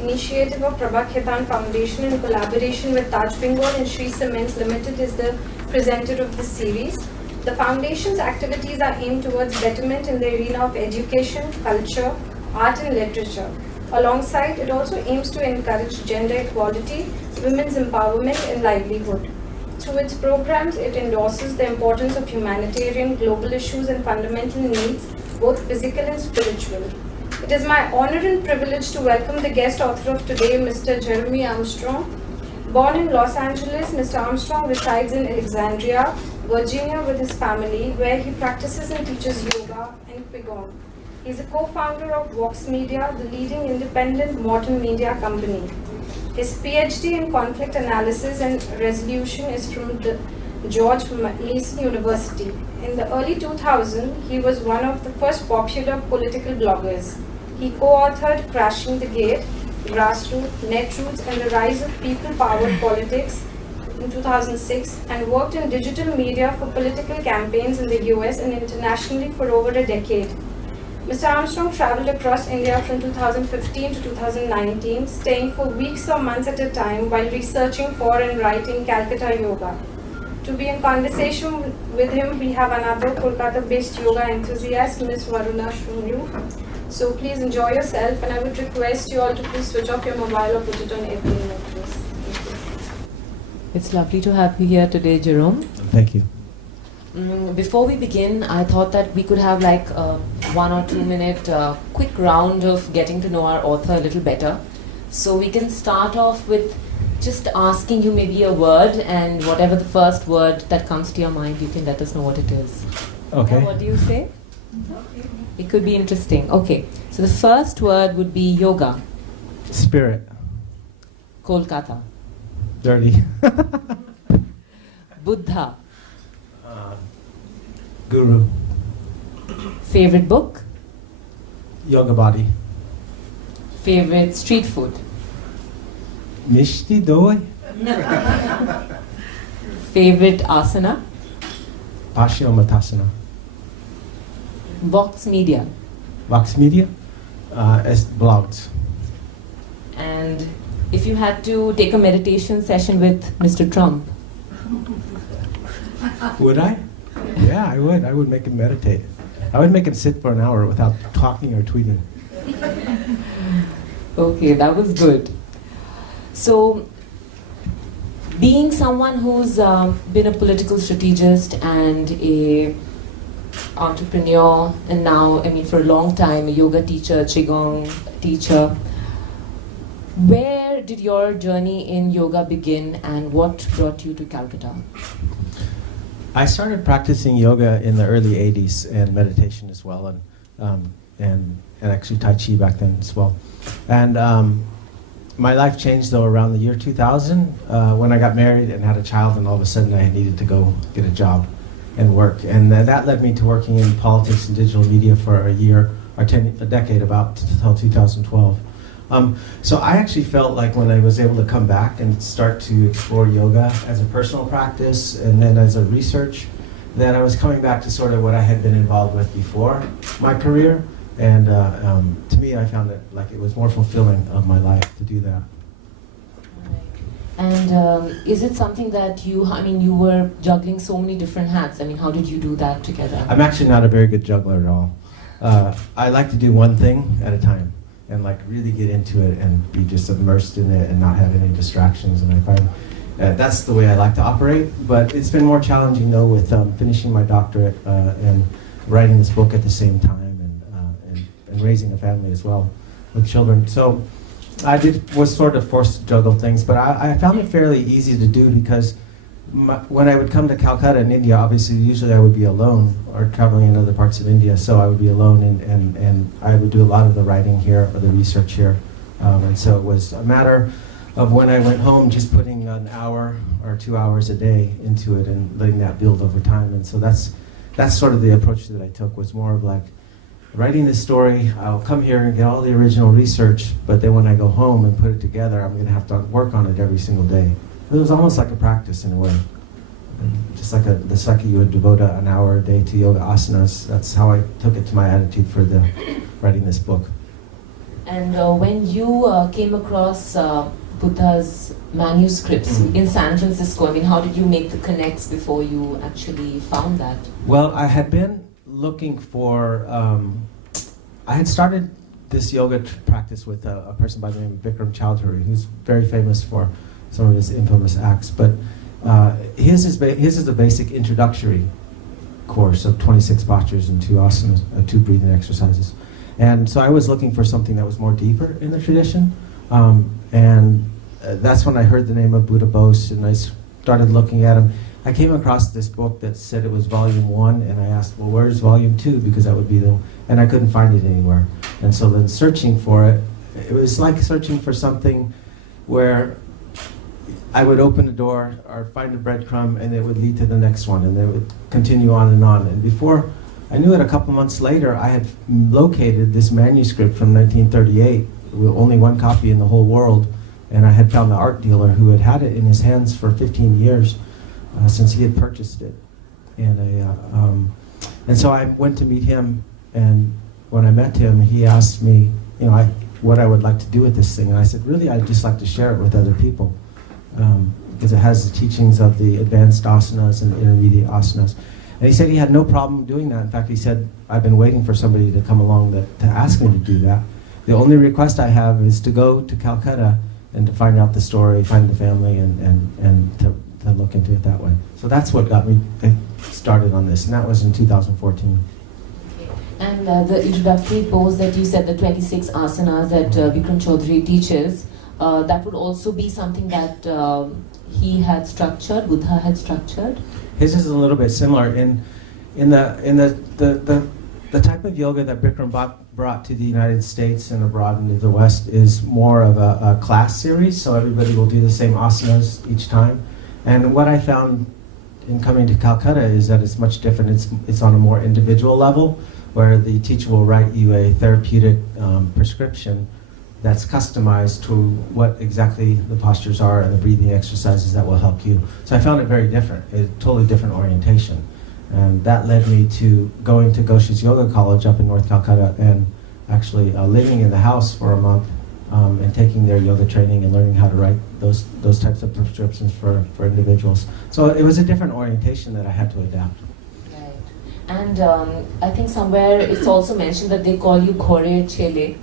initiative of Prabha Khaitan Foundation in collaboration with Taj Bengal and Shree Cements Limited is the presenter of this series. The foundation's activities are aimed towards betterment in the arena of education, culture, art and literature. Alongside, it also aims to encourage gender equality, women's empowerment and livelihood. Through its programs, it endorses the importance of humanitarian, global issues and fundamental needs, both physical and spiritual. It is my honor and privilege to welcome the guest author of today, Mr. Jerome Armstrong. Born in Los Angeles, Mr. Armstrong resides in Alexandria, Virginia with his family, where he practices and teaches yoga and Qigong. He is a co-founder of Vox Media, the leading independent modern media company. His PhD in conflict analysis and resolution is from the George Mason University. In the early 2000s, he was one of the first popular political bloggers. He co-authored Crashing the Gate, Grassroots, Netroots and the Rise of People-Powered Politics in 2006 and worked in digital media for political campaigns in the US and internationally for over a decade. Mr. Armstrong traveled across India from 2015 to 2019, staying for weeks or months at a time while researching for and writing Calcutta Yoga. To be in conversation with him, we have another Kolkata-based yoga enthusiast, Ms. Varuna Shunglu. So please enjoy yourself, and I would request you all to please switch off your mobile or put it on airplane mode, please. It's lovely to have you here today, Jerome. Thank you. Before we begin, I thought that we could have like a 1 or 2 minute quick round of getting to know our author a little better. So we can start off with just asking you maybe a word, and whatever the first word that comes to your mind, you can let us know what it is. Okay. What do you say? It could be interesting. Okay. So the first word would be yoga. Spirit. Kolkata. Dirty. Buddha. Guru. Favorite book? Yoga Body. Favorite street food? Mishti Doi. Favorite asana? Paschimottanasana. Vox Media. Vox Media. As blogs. And if you had to take a meditation session with Mr. Trump, Would I? Yeah, I would. I would make him meditate. I would make him sit for an hour without talking or tweeting. okay, that was good. So, being someone who's been a political strategist and a entrepreneur, and now, for a long time, a yoga teacher, Qigong teacher, where did your journey in yoga begin, and what brought you to Calcutta? I started practicing yoga in the early 80s and meditation as well, and actually Tai Chi back then as well. And my life changed though around the year 2000 when I got married and had a child, and all of a sudden I needed to go get a job and work. And that led me to working in politics and digital media for a year, or a decade about, until 2012. So I actually felt like when I was able to come back and start to explore yoga as a personal practice and then as a research, that I was coming back to sort of what I had been involved with before my career. And to me, I found it like it was more fulfilling of my life to do that. And is it something that you were juggling so many different hats. How did you do that together? I'm actually not a very good juggler at all. I like to do one thing at a time and like really get into it and be just immersed in it and not have any distractions. And I find that's the way I like to operate. But it's been more challenging though with finishing my doctorate and writing this book at the same time and raising a family as well with children. So I was sort of forced to juggle things, but I found it fairly easy to do because when I would come to Calcutta in India, obviously usually I would be alone or traveling in other parts of India, so I would be alone and I would do a lot of the writing here or the research here. And so it was a matter of when I went home just putting an hour or 2 hours a day into it and letting that build over time. And so that's sort of the approach that I took, was more of like, writing this story, I'll come here and get all the original research, but then when I go home and put it together, I'm going to have to work on it every single day. It was almost like a practice in a way. Just like the second you would devote an hour a day to yoga asanas, that's how I took it to my attitude for writing this book. And when you came across Buddha's manuscripts in San Francisco, I mean, how did you make the connects before you actually found that? Well, I had been looking for, I had started this yoga practice with a person by the name of Bikram Chowdhury, who's very famous for some of his infamous acts. But his is a basic introductory course of 26 postures and 2 asanas, 2 breathing exercises. And so I was looking for something that was more deeper in the tradition. That's when I heard the name of Buddha Bose, and I started looking at him. I came across this book that said it was volume 1, and I asked, well, where's volume 2? Because that would be and I couldn't find it anywhere. And so then searching for it, it was like searching for something where I would open a door or find a breadcrumb, and it would lead to the next one, and it would continue on. And before I knew it, a couple months later, I had located this manuscript from 1938, with only 1 copy in the whole world, and I had found the art dealer who had had it in his hands for 15 years since he had purchased it. And so I went to meet him, and when I met him, he asked me, what I would like to do with this thing. And I said, really, I'd just like to share it with other people, because it has the teachings of the advanced asanas and the intermediate asanas. And he said he had no problem doing that. In fact, he said, I've been waiting for somebody to come along to ask me to do that. The only request I have is to go to Calcutta and to find out the story, find the family, and to look into it that way. So that's what got me started on this, and that was in 2014. And the introductory pose that you said, the 26 asanas that Bikram Chaudhuri teaches, that would also be something that he had structured, Buddha had structured? His is a little bit similar. In the type of yoga that Bikram brought to the United States and abroad into the West is more of a class series, so everybody will do the same asanas each time. And what I found in coming to Calcutta is that it's much different. It's on a more individual level, where the teacher will write you a therapeutic prescription that's customized to what exactly the postures are and the breathing exercises that will help you. So I found it very different, a totally different orientation. And that led me to going to Goshi's Yoga College up in North Calcutta and actually living in the house for a month and taking their yoga training and learning how to write those types of prescriptions for individuals. So it was a different orientation that I had to adapt. Right. And I think somewhere it's also mentioned that they call you Khore Chele.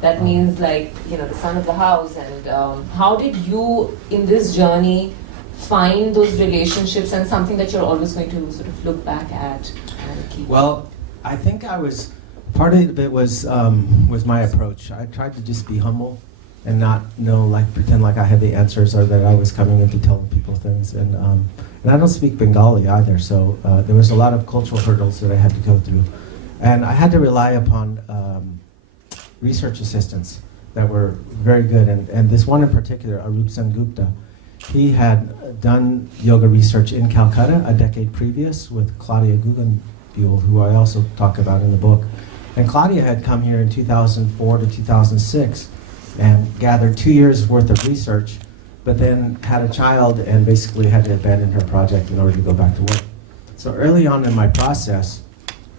That means like, the son of the house. And how did you, in this journey, find those relationships and something that you're always going to sort of look back at and keep? Well, I think part of it was my approach. I tried to just be humble and not pretend like I had the answers or that I was coming in to tell people things. And I don't speak Bengali either, so there was a lot of cultural hurdles that I had to go through. And I had to rely upon research assistants that were very good. And this one in particular, Arup Sengupta, he had done yoga research in Calcutta a decade previous with Claudia Guggenbuhl, who I also talk about in the book. And Claudia had come here in 2004 to 2006 and gathered 2 years worth of research, but then had a child and basically had to abandon her project in order to go back to work. So early on in my process,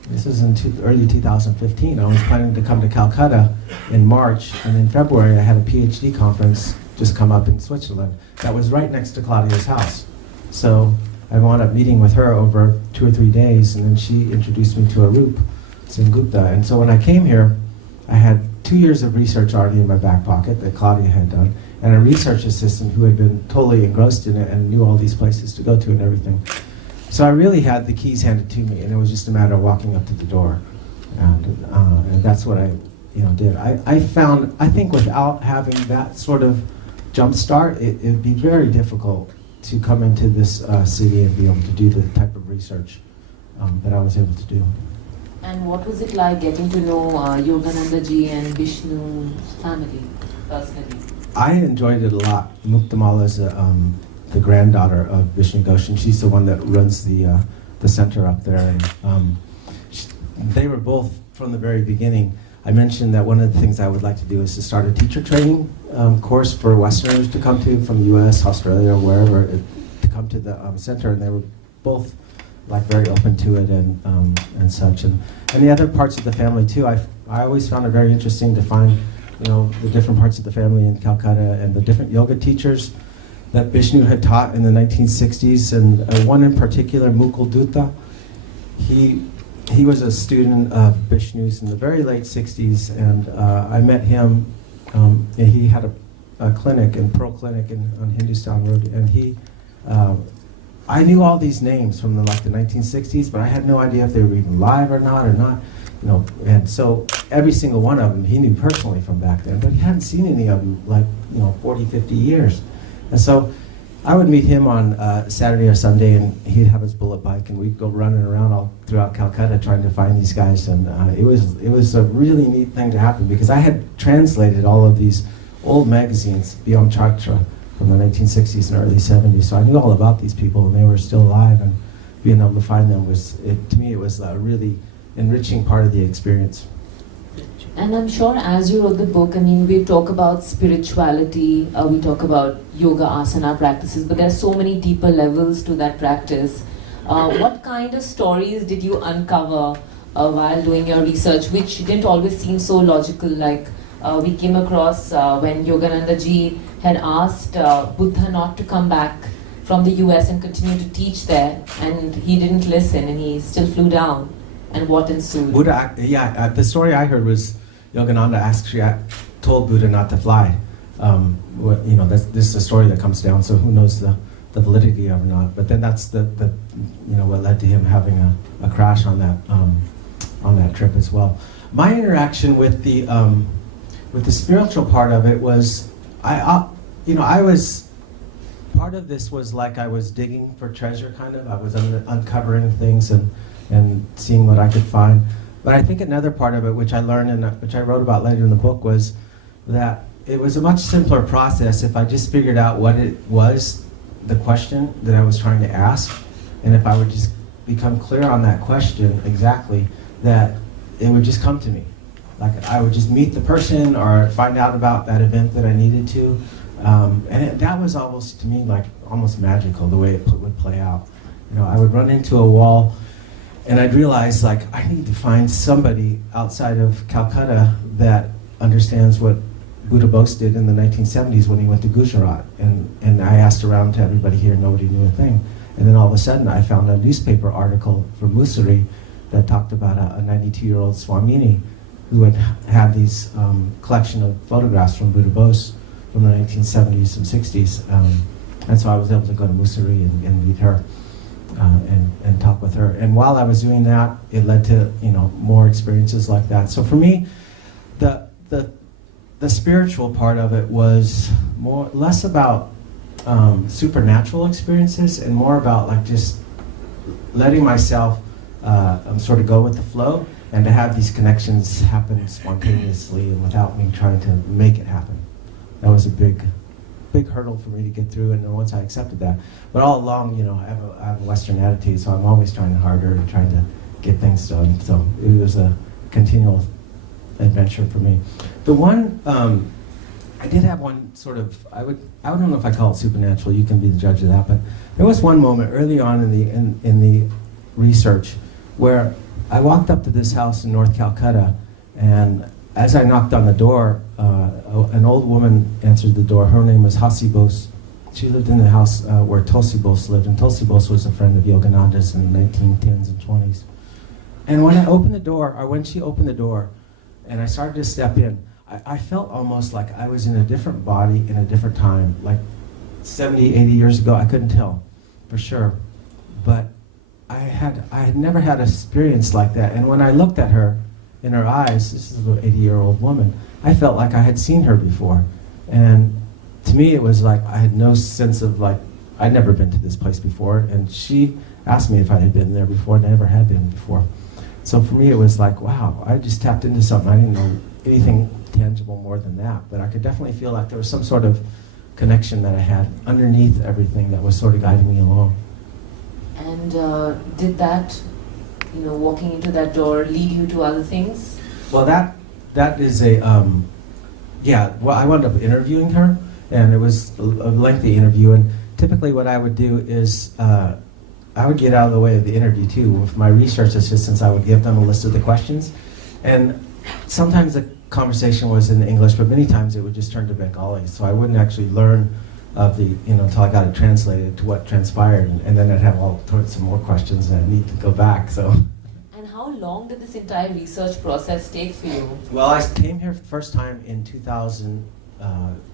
this is in early 2015, I was planning to come to Calcutta in March, and in February I had a PhD conference just come up in Switzerland that was right next to Claudia's house. So I wound up meeting with her over 2 or 3 days, and then she introduced me to Arup Sengupta. And so when I came here, I had 2 years of research already in my back pocket that Claudia had done, and a research assistant who had been totally engrossed in it and knew all these places to go to and everything. So I really had the keys handed to me, and it was just a matter of walking up to the door. And that's what I did. I think without having that sort of jump start, it'd be very difficult to come into this city and be able to do the type of research that I was able to do. And what was it like getting to know Yogananda ji and Vishnu's family personally? I enjoyed it a lot. Muktamala is the granddaughter of Vishnu Ghosh, and she's the one that runs the center up there. And they were both from the very beginning. I mentioned that one of the things I would like to do is to start a teacher training course for Westerners to come to from the U.S., Australia, or wherever, to come to the center, and they were both very open to it and such. And the other parts of the family too, I always found it very interesting to find the different parts of the family in Calcutta and the different yoga teachers that Vishnu had taught in the 1960s, and one in particular, Mukul Dutta. He was a student of Vishnu's in the very late 60s, and I met him. And he had a clinic, Pearl Clinic on Hindustan Road, and I knew all these names from the 1960s, but I had no idea if they were even live or not. And so every single one of them he knew personally from back then, but he hadn't seen any of them 40, 50 years. And so I would meet him on Saturday or Sunday, and he'd have his bullet bike, and we'd go running around all throughout Calcutta trying to find these guys. And it was a really neat thing to happen, because I had translated all of these old magazines, Beyond Chatra, from the 1960s and early 70s. So I knew all about these people, and they were still alive, and being able to find them to me, it was a really enriching part of the experience. And I'm sure as you wrote the book, I mean, we talk about spirituality, we talk about yoga asana practices, but there's so many deeper levels to that practice. What kind of stories did you uncover while doing your research, which didn't always seem so logical? Like we came across when Yogananda ji had asked Buddha not to come back from the US and continue to teach there, and he didn't listen, and he still flew down. And what ensued? Buddha, the story I heard was Yogananda actually told Buddha not to fly. This is a story that comes down, so who knows the validity of it or not. But then that's what led to him having a crash on that trip as well. My interaction with the spiritual part of it was, I was, part of this was like I was digging for treasure, kind of. I was uncovering things and seeing what I could find. But I think another part of it, which I learned and which I wrote about later in the book, was that it was a much simpler process if I just figured out what it was, the question that I was trying to ask, and if I would just become clear on that question exactly, that it would just come to me. Like I would just meet the person or find out about that event that I needed to. That was almost, to me, like almost magical, the way it would play out. I would run into a wall, and I'd realize, like, I need to find somebody outside of Calcutta that understands what Buddha Bose did in the 1970s when he went to Gujarat. And I asked around to everybody here, nobody knew a thing. And then all of a sudden, I found a newspaper article from Mussoorie that talked about a 92-year-old Swamini who had these collection of photographs from Buddha Bose from the 1970s and 60s. And so I was able to go to Mussoorie and meet her. And talk with her. And while I was doing that, it led to more experiences like that. So for me, the spiritual part of it was less about supernatural experiences and more about like just letting myself sort of go with the flow and to have these connections happen spontaneously and without me trying to make it happen. That was a big hurdle for me to get through, and then once I accepted that. But all along, I have a Western attitude, so I'm always trying harder and trying to get things done. So it was a continual adventure for me. The one, I did have one sort of, I don't know if I call it supernatural, you can be the judge of that, but there was one moment early on in the research where I walked up to this house in North Calcutta, and as I knocked on the door, an old woman answered the door. Her name was Hasi Bose. She lived in the house where Tulsi Bose lived, and Tulsi Bose was a friend of Yogananda's in the 1910s and 20s. And when I opened the door, or when she opened the door, and I started to step in, I felt almost like I was in a different body in a different time, like 70, 80 years ago. I couldn't tell for sure, but I had never had an experience like that. And when I looked at her, in her eyes, this is an 80-year-old woman, I felt like I had seen her before. And to me, it was like I had no sense of like, I'd never been to this place before. And she asked me if I had been there before, and I never had been before. So for me, it was like, wow, I just tapped into something. I didn't know anything tangible more than that. But I could definitely feel like there was some sort of connection that I had underneath everything that was sort of guiding me along. And did that, walking into that door lead you to other things? Well, that is a, well, I wound up interviewing her, and it was a lengthy interview, and typically what I would do is, I would get out of the way of the interview too. With my research assistants, I would give them a list of the questions, and sometimes the conversation was in English, but many times it would just turn to Bengali. So I wouldn't actually learn of the, until I got it translated to what transpired. And then I'd have all sorts of more questions and I'd need to go back, so. And how long did this entire research process take for you? Well, I came here for the first time in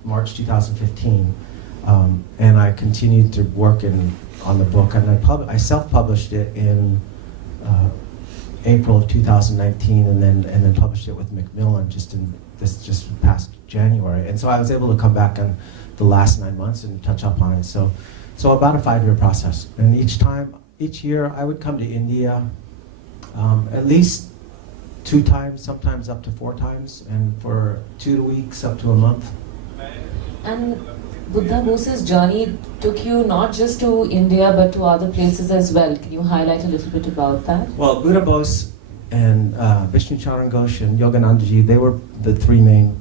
March 2015. And I continued to work on the book, and I self-published it in April of 2019, and then published it with Macmillan just past January. And so I was able to come back in the last 9 months and touch up on it. So about a 5-year process. And each year I would come to India at least 2 times, sometimes up to 4 times, and for 2 weeks up to a month. And Buddha Bose's journey took you not just to India but to other places as well. Can you highlight a little bit about that? Well, Buddha Bose and Vishnu Charan Ghosh and Yoganandaji, they were the 3 main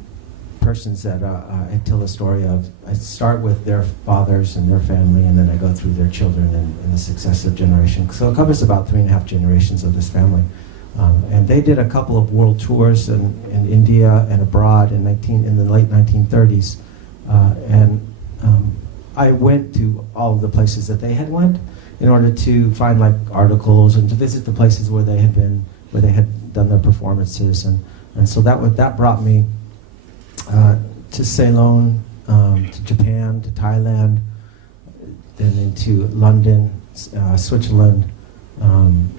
persons that I tell the story of. I start with their fathers and their family, and then I go through their children and the successive generation. So it covers about 3.5 generations of this family. And they did a couple of world tours in India and abroad in the late 1930s. I went to all of the places that they had went in order to find like articles and to visit the places where they had been, where they had done their performances, and so that brought me to Ceylon, to Japan, to Thailand, then into London, Switzerland, and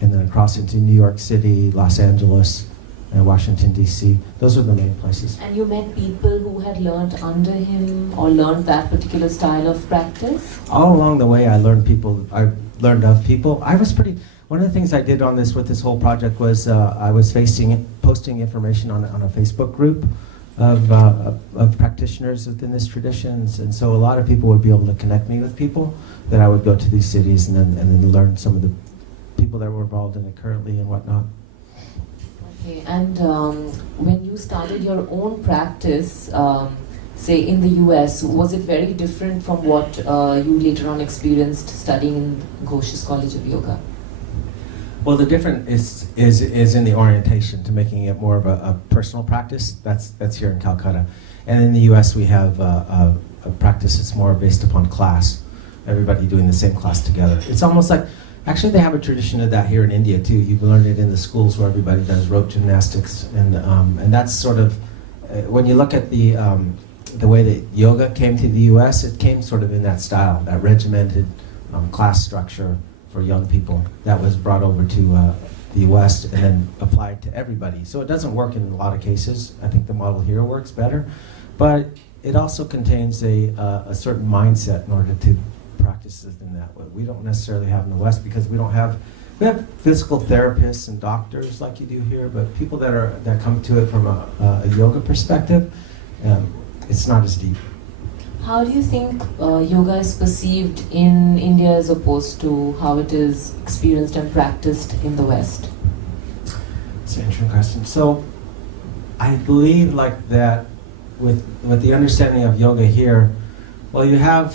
then across into New York City, Los Angeles, and Washington, D.C. Those are the main places. And you met people who had learned under him or learned that particular style of practice? All along the way, I learned of people. One of the things I did with this whole project was I was posting information on a Facebook group of practitioners within this tradition, and so a lot of people would be able to connect me with people that I would go to these cities and then learn some of the people that were involved in it currently and whatnot. Okay, and when you started your own practice, say in the US, was it very different from what you later on experienced studying in Ghosh's College of Yoga? Well, the difference is in the orientation to making it more of a personal practice. That's here in Calcutta. And in the US, we have a practice that's more based upon class. Everybody doing the same class together. It's almost like, actually, they have a tradition of that here in India too. You learn it in the schools where everybody does rope gymnastics, and that's sort of when you look at the way that yoga came to the U.S. It came sort of in that style, that regimented class structure for young people that was brought over to the West and then applied to everybody. So it doesn't work in a lot of cases. I think the model here works better, but it also contains a certain mindset in order to practice it in that way. We don't necessarily have in the West because we have physical therapists and doctors like you do here, but people that come to it from a yoga perspective, it's not as deep. How do you think yoga is perceived in India as opposed to how it is experienced and practiced in the West? It's an interesting question. So I believe like that with the understanding of yoga here, well, you have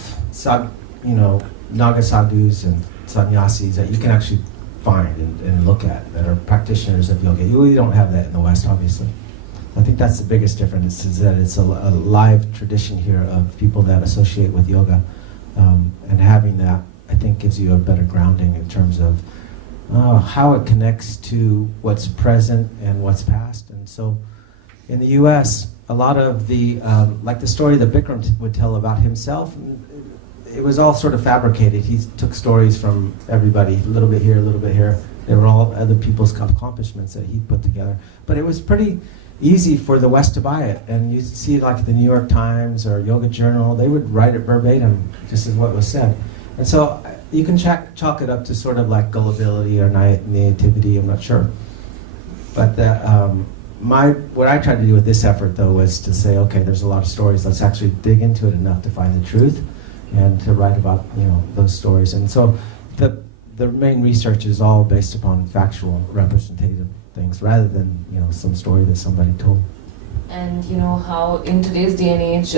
Naga sadhus and sannyasis that you can actually find and look at that are practitioners of yoga. You really don't have that in the West, obviously. I think that's the biggest difference, is that it's a live tradition here of people that associate with yoga. And having that, I think, gives you a better grounding in terms of how it connects to what's present and what's past. And so in the US, a lot of the, like the story that Bikram would tell about himself, it was all sort of fabricated. He took stories from everybody, a little bit here, a little bit here. They were all other people's accomplishments that he put together. But it was pretty easy for the West to buy it. And you see like the New York Times or Yoga Journal, they would write it verbatim, just as what was said. And so you can chalk it up to sort of like gullibility or naivety, I'm not sure. But what I tried to do with this effort, though, was to say, okay, there's a lot of stories. Let's actually dig into it enough to find the truth and to write about those stories. And so the main research is all based upon factual, representative things, rather than some story that somebody told. And how in today's day and age,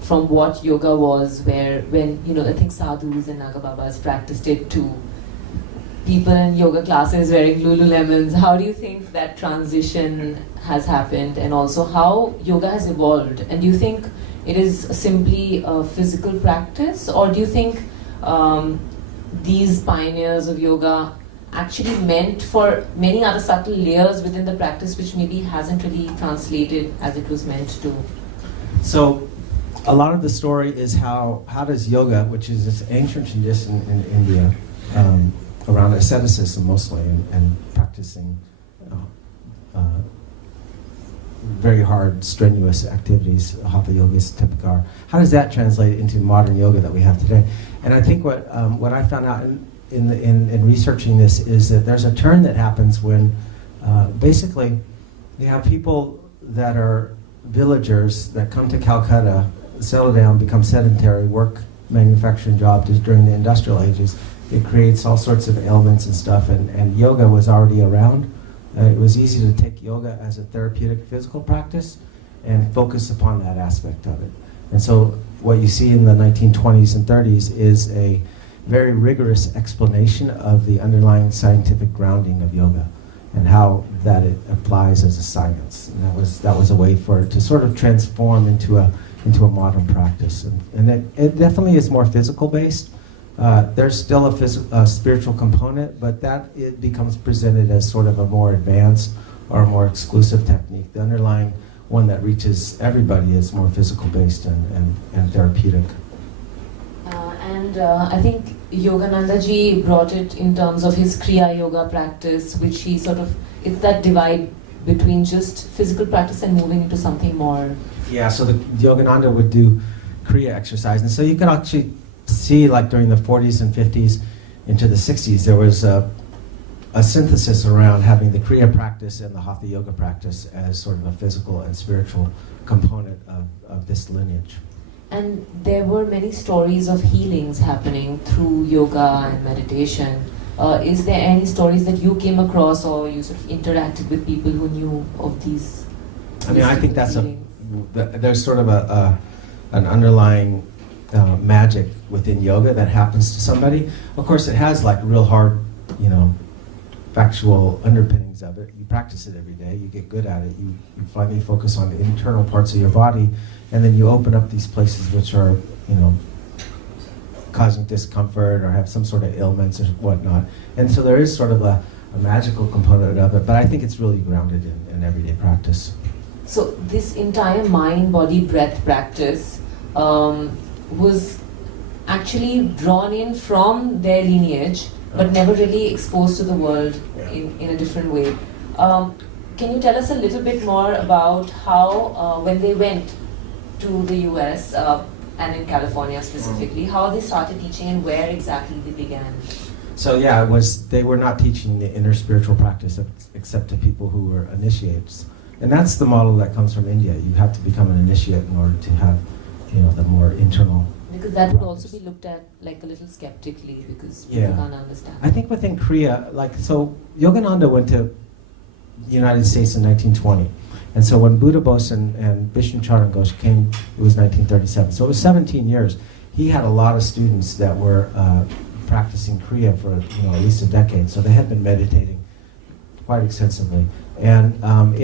from what yoga was, when I think sadhus and Nagababas practiced it, to people in yoga classes wearing Lululemons. How do you think that transition has happened, and also how yoga has evolved? And do you think it is simply a physical practice, or do you think these pioneers of yoga actually meant for many other subtle layers within the practice which maybe hasn't really translated as it was meant to? So a lot of the story is how does yoga, which is this ancient tradition in India, around asceticism mostly, and practicing very hard, strenuous activities, hatha yogas, typical. How does that translate into modern yoga that we have today? And I think what I found out in researching this is that there's a turn that happens when basically you have people that are villagers that come to Calcutta, settle down, become sedentary, work manufacturing jobs during the industrial ages. It creates all sorts of ailments and stuff, and yoga was already around. It was easy to take yoga as a therapeutic physical practice and focus upon that aspect of it. And so what you see in the 1920s and 30s is a very rigorous explanation of the underlying scientific grounding of yoga and how that it applies as a science. And that was a way for it to sort of transform into a modern practice. And it definitely is more physical based. There's still a spiritual component, but that it becomes presented as sort of a more advanced or a more exclusive technique. The underlying one that reaches everybody is more physical based and therapeutic. I think Yogananda ji brought it in terms of his Kriya Yoga practice, which he sort of, it's that divide between just physical practice and moving into something more. Yeah, so the Yogananda would do Kriya exercise. And so you can actually see, like during the 40s and 50s into the 60s, there was a synthesis around having the Kriya practice and the Hatha Yoga practice as sort of a physical and spiritual component of this lineage. And there were many stories of healings happening through yoga and meditation. Is there any stories that you came across or you sort of interacted with people who knew of these? I mean, I think that's there's sort of an underlying magic within yoga that happens to somebody. Of course, it has like real hard, factual underpinnings of it. You practice it every day, you get good at it, you finally focus on the internal parts of your body, and then you open up these places which are, causing discomfort or have some sort of ailments or whatnot. And so there is sort of a magical component of it, but I think it's really grounded in everyday practice. So this entire mind, body, breath practice was actually drawn in from their lineage, but never really exposed to the world in a different way. Can you tell us a little bit more about how, when they went to the US and in California specifically, how they started teaching and where exactly they began? So yeah, they were not teaching the inner spiritual practice except to people who were initiates. And that's the model that comes from India. You have to become an initiate in order to have, the more internal. Because that would also be looked at like a little skeptically because people can't understand. I think within Kriya, so Yogananda went to the United States in 1920. And so when Buddha Bose and Vishnu Charan Ghosh came, it was 1937. So it was 17 years. He had a lot of students that were practicing Kriya for at least a decade. So they had been meditating quite extensively. And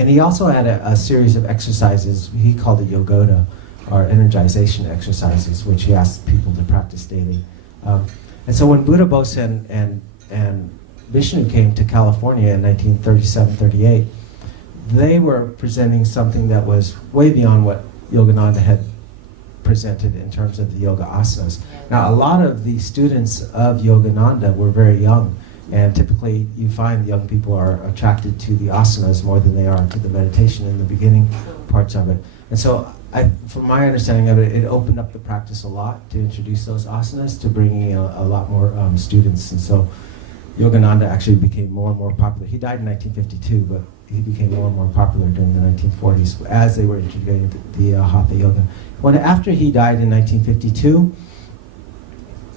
he also had a series of exercises, he called it Yogoda, or energization exercises, which he asked people to practice daily. And so when Buddha Bose and Vishnu came to California in 1937-38, they were presenting something that was way beyond what Yogananda had presented in terms of the yoga asanas. Now, a lot of the students of Yogananda were very young, and typically you find the young people are attracted to the asanas more than they are to the meditation in the beginning parts of it. And so, from my understanding of it, it opened up the practice a lot to introduce those asanas, to bringing in a lot more students. And so Yogananda actually became more and more popular. He died in 1952, but he became more and more popular during the 1940s as they were integrating the Hatha Yoga. After he died in 1952,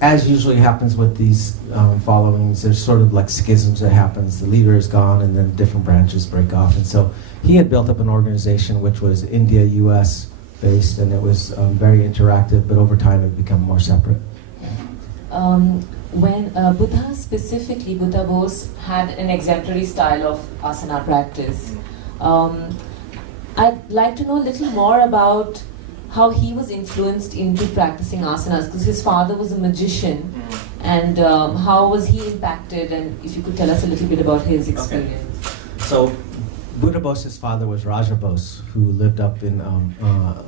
as usually happens with these followings, there's sort of like schisms that happens. The leader is gone and then different branches break off. And so he had built up an organization which was India, US based, and it was very interactive, but over time it became more separate. when Buddha specifically, Buddha Bose had an exemplary style of asana practice. I'd like to know a little more about how he was influenced into practicing asanas, because his father was a magician, and how was he impacted, and if you could tell us a little bit about his experience. Okay. So Buddha Bose's father was Raja Bose, who lived up in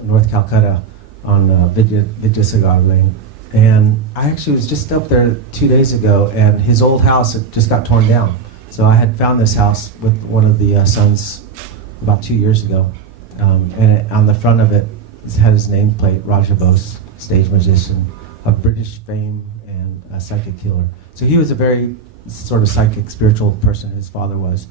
North Calcutta on Vidyasagar Lane. And I actually was just up there 2 days ago, and his old house had just got torn down. So I had found this house with one of the sons about 2 years ago. And on the front of it had his nameplate, Raja Bose, stage magician, of British fame and a psychic healer. So he was a very sort of psychic, spiritual person, his father was.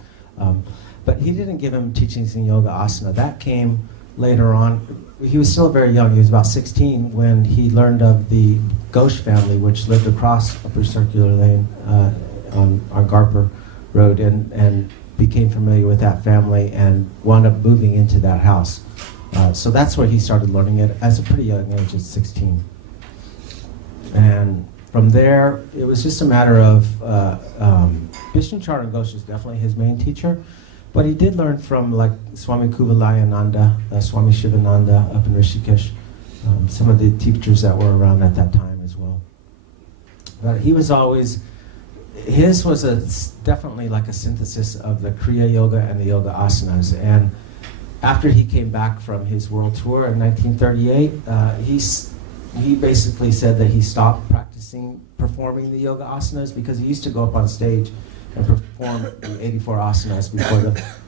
But he didn't give him teachings in yoga asana. That came later on. He was still very young. He was about 16 when he learned of the Ghosh family, which lived across Upper Circular Lane on Garper Road, and became familiar with that family and wound up moving into that house. So that's where he started learning it at a pretty young age, at 16. And from there, it was just a matter of Vishnu Charan Ghosh is definitely his main teacher, but he did learn from like Swami Kuvalayananda, Swami Shivananda up in Rishikesh, some of the teachers that were around at that time as well. But he was always, his was definitely like a synthesis of the Kriya Yoga and the Yoga Asanas. And after he came back from his world tour in 1938, he basically said that he stopped performing the Yoga Asanas because he used to go up on stage and perform the 84 asanas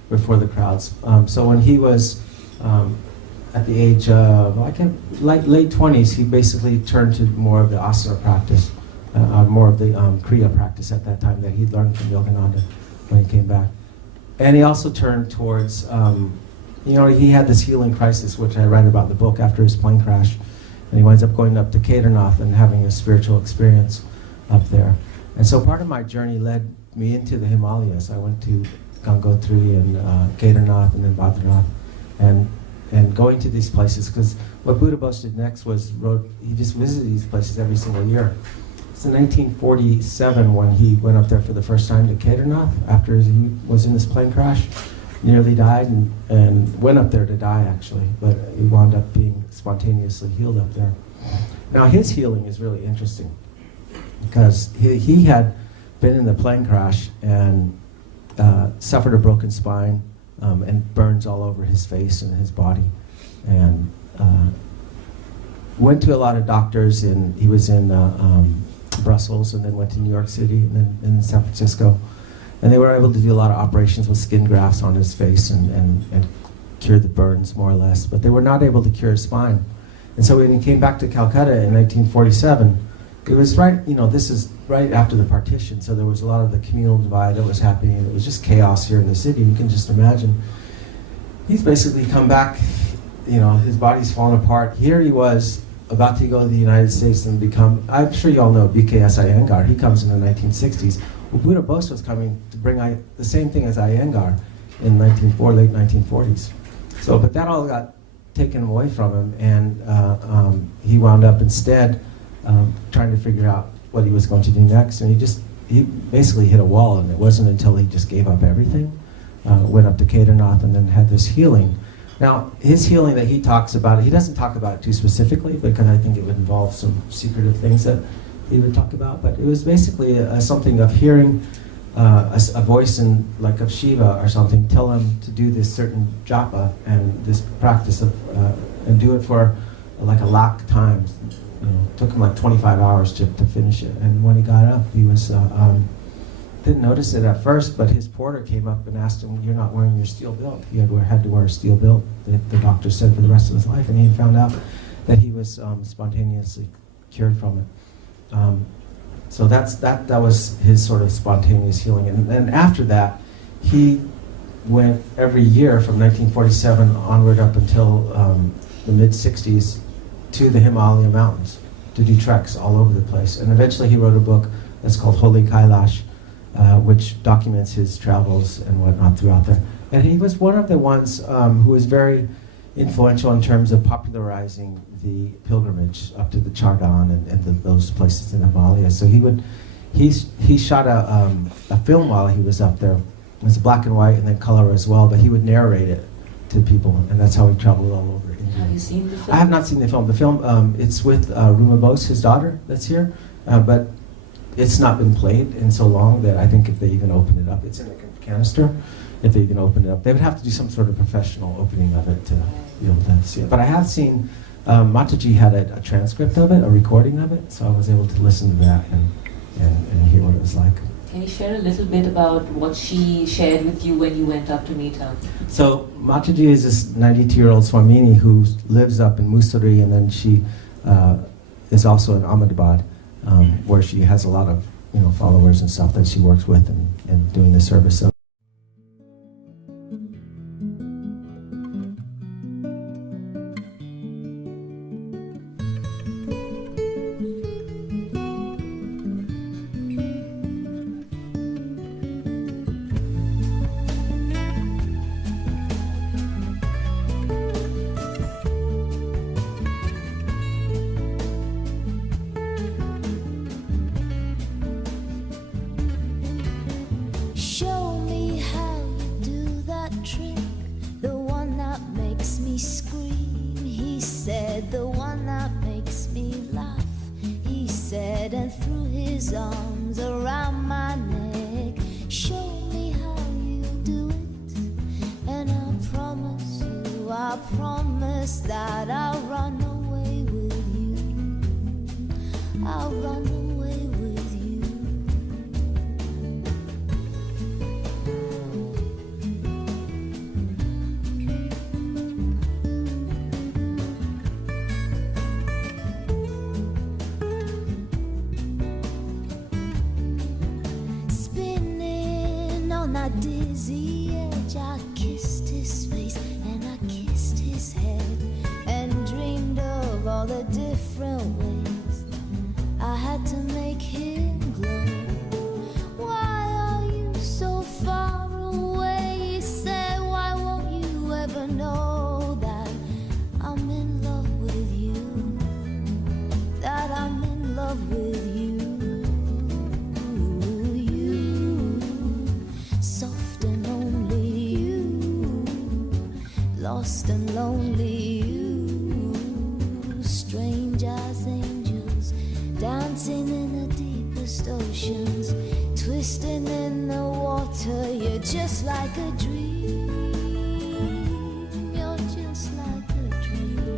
before the crowds. So when he was at the age of late 20s, he basically turned to more of the asana practice, more of the Kriya practice at that time that he'd learned from Yogananda when he came back. And he also turned towards, he had this healing crisis, which I write about in the book, after his plane crash. And he winds up going up to Kedarnath and having a spiritual experience up there. And so part of my journey led me into the Himalayas. I went to Gangotri and Kedarnath and then Badrinath, and going to these places, because what Buddha Bose did next was he just visited these places every single year. It's in 1947 when he went up there for the first time to Kedarnath after he was in this plane crash, nearly died, and went up there to die actually, but he wound up being spontaneously healed up there. Now his healing is really interesting because he had been in the plane crash and suffered a broken spine and burns all over his face and his body, and went to a lot of doctors. And he was in Brussels, and then went to New York City, and then in San Francisco, and they were able to do a lot of operations with skin grafts on his face and cure the burns more or less, but they were not able to cure his spine. And so when he came back to Calcutta in 1947, it was this is right after the partition, so there was a lot of the communal divide that was happening, and it was just chaos here in the city. You can just imagine. He's basically come back, his body's fallen apart. Here he was about to go to the United States and become, I'm sure you all know BKS Iyengar. He comes in the 1960s. Well, Buddha Bose was coming to bring the same thing as Iyengar in late 1940s. So, but that all got taken away from him, and he wound up instead trying to figure out what he was going to do next, and he basically hit a wall, and it wasn't until he just gave up everything, went up to Kedarnath, and then had this healing. Now, his healing that he talks about, he doesn't talk about it too specifically, because I think it would involve some secretive things that he would talk about, but it was basically something of hearing a voice like of Shiva or something tell him to do this certain japa and this practice of and do it for like a lakh times. It took him like 25 hours to finish it. And when he got up, he was didn't notice it at first, but his porter came up and asked him, "You're not wearing your steel belt." He had to wear a steel belt, the doctor said, for the rest of his life, and he found out that he was spontaneously cured from it. So that was his sort of spontaneous healing. And then after that, he went every year from 1947 onward up until the mid-60s to the Himalaya mountains to do treks all over the place. And eventually he wrote a book that's called Holy Kailas, which documents his travels and whatnot throughout there. And he was one of the ones who was very influential in terms of popularizing the pilgrimage up to the Chardhan and those places in Himalaya. So he would he shot a film while he was up there. It was black and white and then color as well, but he would narrate it to people, and that's how he traveled all over India. Have you seen the film? I have not seen the film. The film, it's with Bose, his daughter, that's here, but it's not been played in so long that I think if they even open it up, it's in a canister, if they even open it up, they would have to do some sort of professional opening of it to be able to see it. But I have seen, Mataji had a transcript of it, a recording of it, so I was able to listen to that and hear what it was like. Can you share a little bit about what she shared with you when you went up to meet her? So Mataji is this 92-year-old Swamini who lives up in Mussoorie, and then she is also in Ahmedabad, where she has a lot of followers and stuff that she works with and doing the service. So the one that makes me laugh, he said, and threw his arms around my neck. Show me how you do it, and I promise that I'll run away with you. I'll run away with you. On that dizzy edge, I kissed his face and I kissed his head, and dreamed of all the different ways I had to make him glow. Why are you so far away? He said, why won't you ever know that I'm in love with you, that I'm in love with you. Lost and lonely you, strange as angels, dancing in the deepest oceans, twisting in the water. You're just like a dream, you're just like a dream.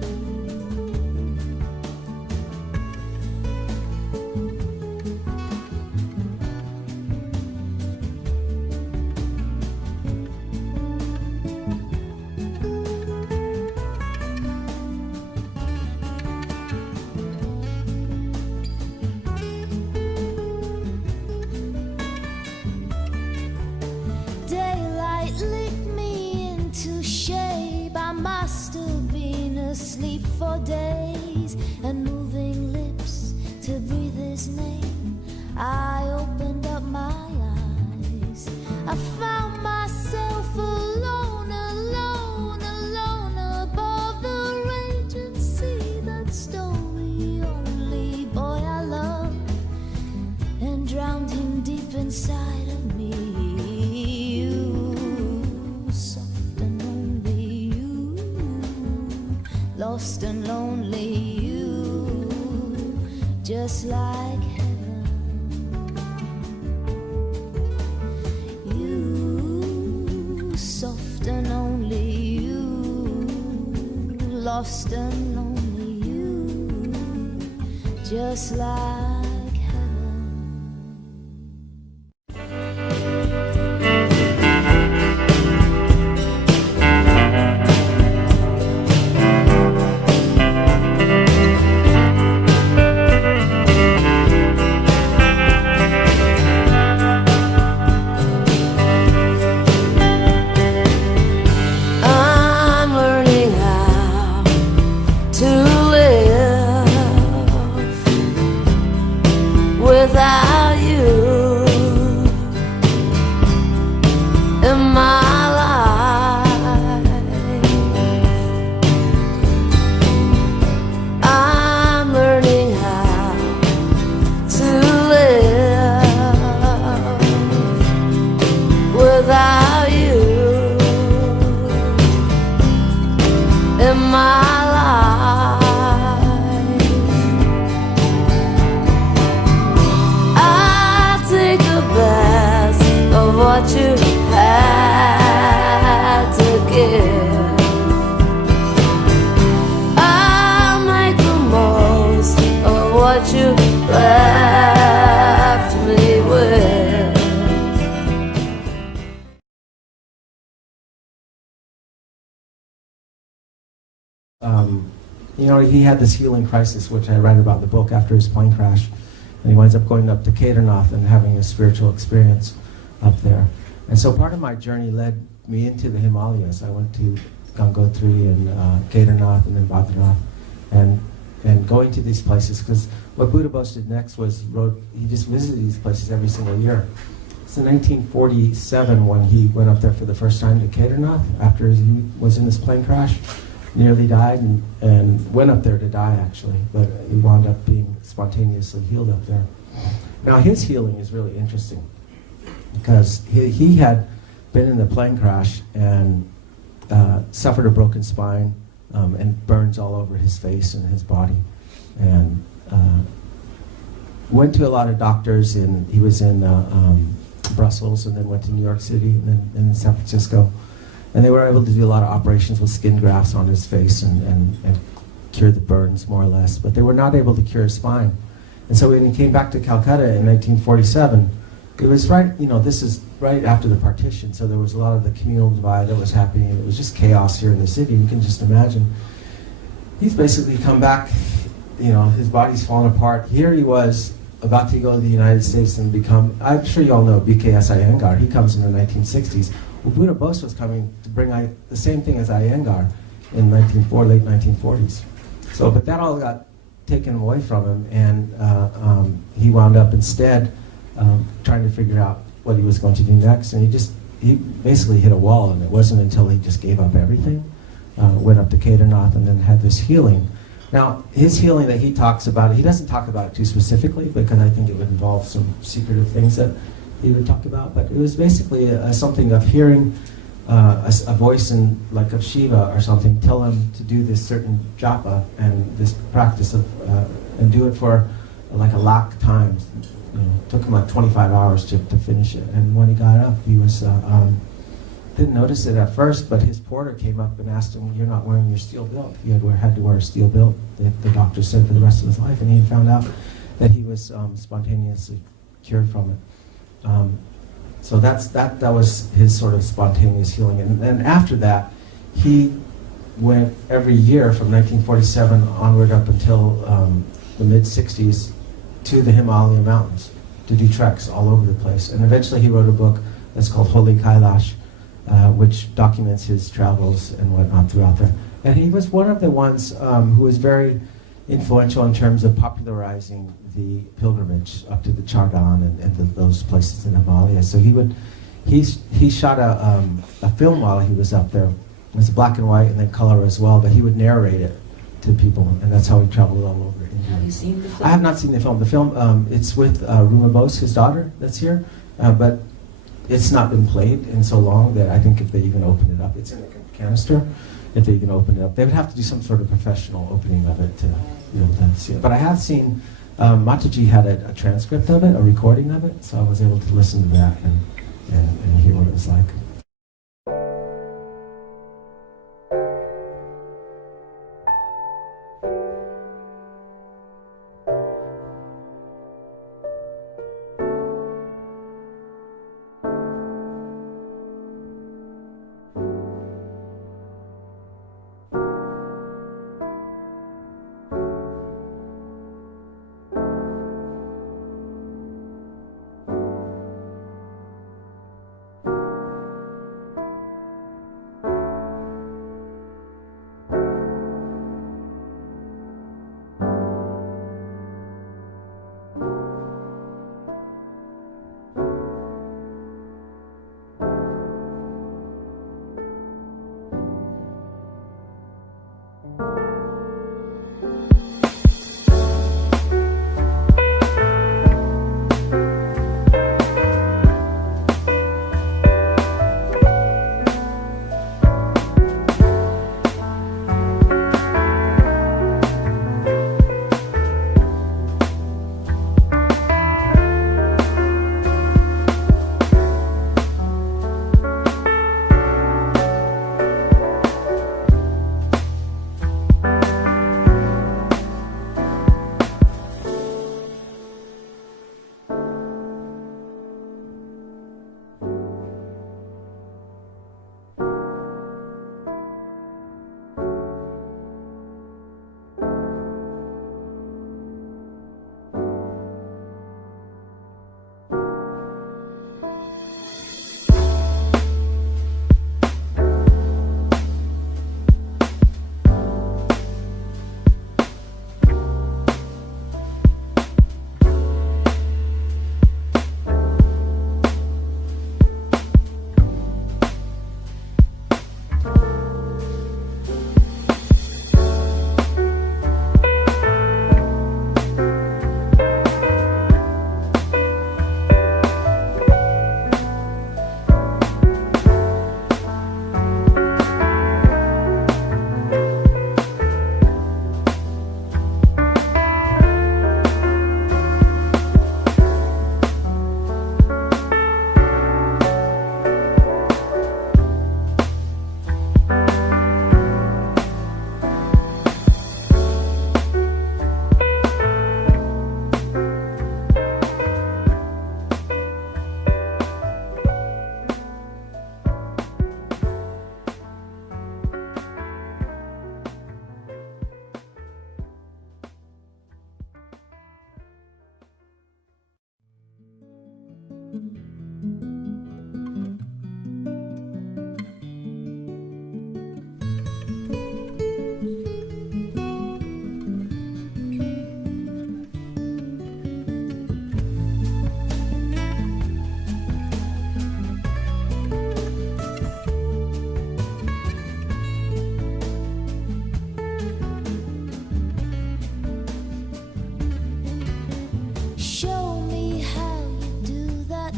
Sleep for days and moving lips to breathe his name. I opened up my eyes. I found myself alone, alone, alone above the raging sea that stole the only boy I loved and drowned him deep inside of me. Lost and lonely you, just like heaven. You, soft and only you, lost and lonely you, just like he had this healing crisis, which I write about in the book, after his plane crash. And he winds up going up to Kedarnath and having a spiritual experience up there. And so part of my journey led me into the Himalayas. I went to Gangotri and Kedarnath and then Badrinath. And going to these places, because what Buddha Bose did next was he just visited these places every single year. It's in 1947 when he went up there for the first time to Kedarnath after he was in this plane crash, nearly died, and went up there to die actually, but he wound up being spontaneously healed up there. Now his healing is really interesting because he had been in the plane crash and suffered a broken spine, and burns all over his face and his body, and went to a lot of doctors. And he was in Brussels, and then went to New York City, and then in San Francisco, and they were able to do a lot of operations with skin grafts on his face and cure the burns more or less, but they were not able to cure his spine. And so when he came back to Calcutta in 1947, it was this is right after the partition, so there was a lot of the communal divide that was happening, and it was just chaos here in the city. You can just imagine. He's basically come back, his body's fallen apart. Here he was about to go to the United States and become, I'm sure you all know BKS Iyengar. He comes in the 1960s. Well, Buddha Bose was coming to bring the same thing as Iyengar in late 1940s. So, but that all got taken away from him, and he wound up instead trying to figure out what he was going to do next, and he basically hit a wall, and it wasn't until he just gave up everything, went up to Kedarnath, and then had this healing. Now, his healing that he talks about, he doesn't talk about it too specifically, because I think it would involve some secretive things that he would talk about, but it was basically something of hearing a voice like of Shiva or something tell him to do this certain japa and this practice of, and do it for like a lakh times. It took him like 25 hours to finish it. And when he got up, he was didn't notice it at first, but his porter came up and asked him, "You're not wearing your steel belt." He had to wear a steel belt, the doctor said, for the rest of his life, and he found out that he was spontaneously cured from it. So that was his sort of spontaneous healing. And then after that, he went every year from 1947 onward up until the mid-60s to the Himalayan mountains to do treks all over the place. And eventually he wrote a book that's called Holy Kailas, which documents his travels and whatnot throughout there. And he was one of the ones who was very influential in terms of popularizing the pilgrimage up to the Chardhan and those places in Himalaya. So he shot a film while he was up there. It was black and white and then color as well, but he would narrate it to people, and that's how he traveled all over India. Have you seen the film? I have not seen the film. The film, it's with Varuna Bose, his daughter, that's here, but it's not been played in so long that I think if they even open it up, it's in the canister, if they can open it up. They would have to do some sort of professional opening of it to be able to see it. But I have seen, Mataji had a transcript of it, a recording of it, so I was able to listen to that and hear what it was like.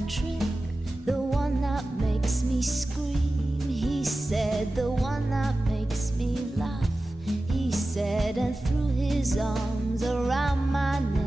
trick, the one that makes me scream. He said, the one that makes me laugh. He said, and threw his arms around my neck.